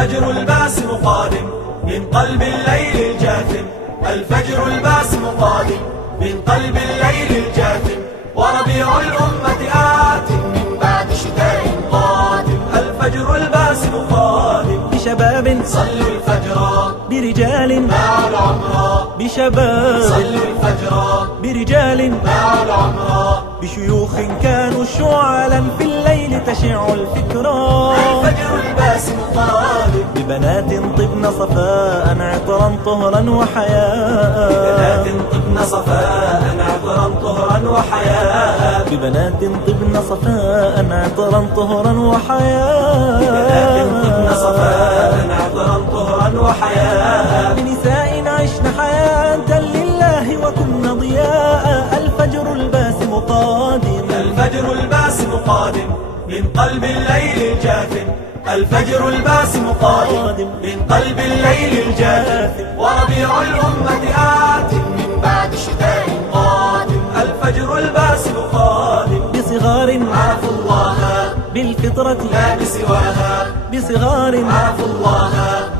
الفجر الباسم قادم من قلب الليل الجاثم. الفجر الباسم قادم من قلب الليل الجاثم. وربيع الأمة آت من بعد شتاء قادم. الفجر الباسم قادم بشباب صلوا الفجر برجال مع العمر. بشباب صلوا الفجر برجال مع العمر. بشيوخ كانوا شعلا في الليل تشع الفكرة. الفجر الباسم قادم ببنات طبن صفاء عطرا طهرا وحياء. ببنات طبن صفاء عطرا طهرا وحياء. ببنات طبن صفاء عطرا طهرا وحياء. ببنات طبن صفاء عطرا طهرا وحياء. بنساء عشن حياة لله وكن ضياء. الفجر الباسم قادم. الفجر الباسم قادم من قلب الليل الجاثم. الفجر الباسم قادم من قلب الليل الجاثم. وربيع الأمة آت من بعد شتاء قادم. الفجر الباسم قادم بصغار عرفوا الله بالفطرة لا بسواها. بصغار عرفوا الله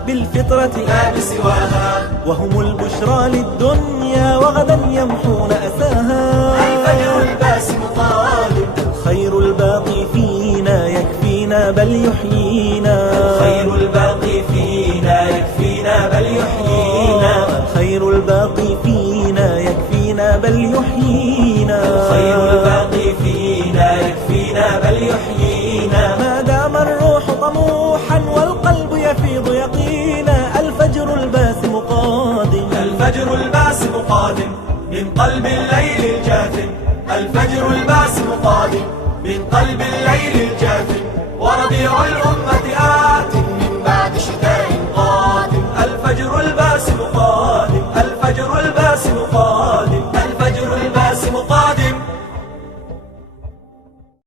بالفطرة لا بسواها. وهم البشرى للدنيا وغدا يمحون أساها. الفجر الباسم قادم الخير الباقي فينا يكفينا بل يحيينا. الخير الباقي فينا يكفينا بل يحيينا. الخير الباقي فينا يكفينا بل يحيينا. الخير الباقي فينا يكفينا بل يحيينا. ما دام الروح طموحا والقلب يفيض يقينا. الفجر الباسم قادم. الفجر الباسم قادم من قلب الليل الجاثم. الفجر الباسم قادم من قلب الليل الجاثم. وربيع الأمة